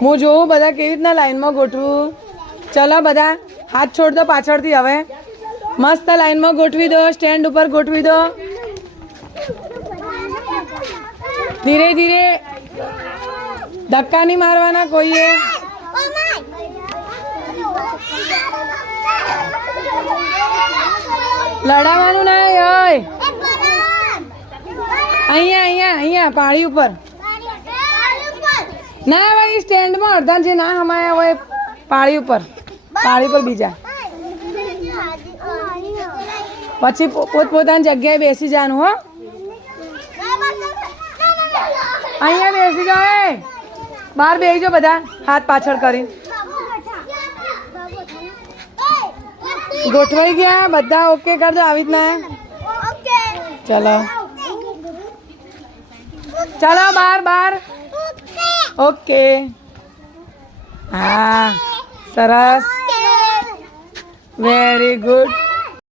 હું જોઉં બધા કેવી રીતના લાઈનમાં ગોઠવું. ચલો બધા હાથ છોડ દો પાછળથી. હવે મસ્ત લાઈનમાં ગોઠવી દો, સ્ટેન્ડ ઉપર ગોઠવી દો. ધીરે ધીરે, ધક્કા નહીં મારવાના કોઈએ. લડાવવાનું ના. અહીંયા અહીંયા અહીંયા પાળી ઉપર ના ભાઈ, સ્ટેન્ડમાં અડધા જે ના હમાયા હોય પાળી ઉપર બીજા. પછી પોતપોતાની જગ્યાએ બેસી જવાનું. હો, અહીંયા બેસી જાઓ. બહાર બેસી જાઓ બધા, હાથ પાછળ કરી. ગોઠવાઈ ગયા બધા? ઓકે કરજો આવી રીતના. ચલો ચલો બહાર. ઓકે. હા સરસ, વેરી ગુડ.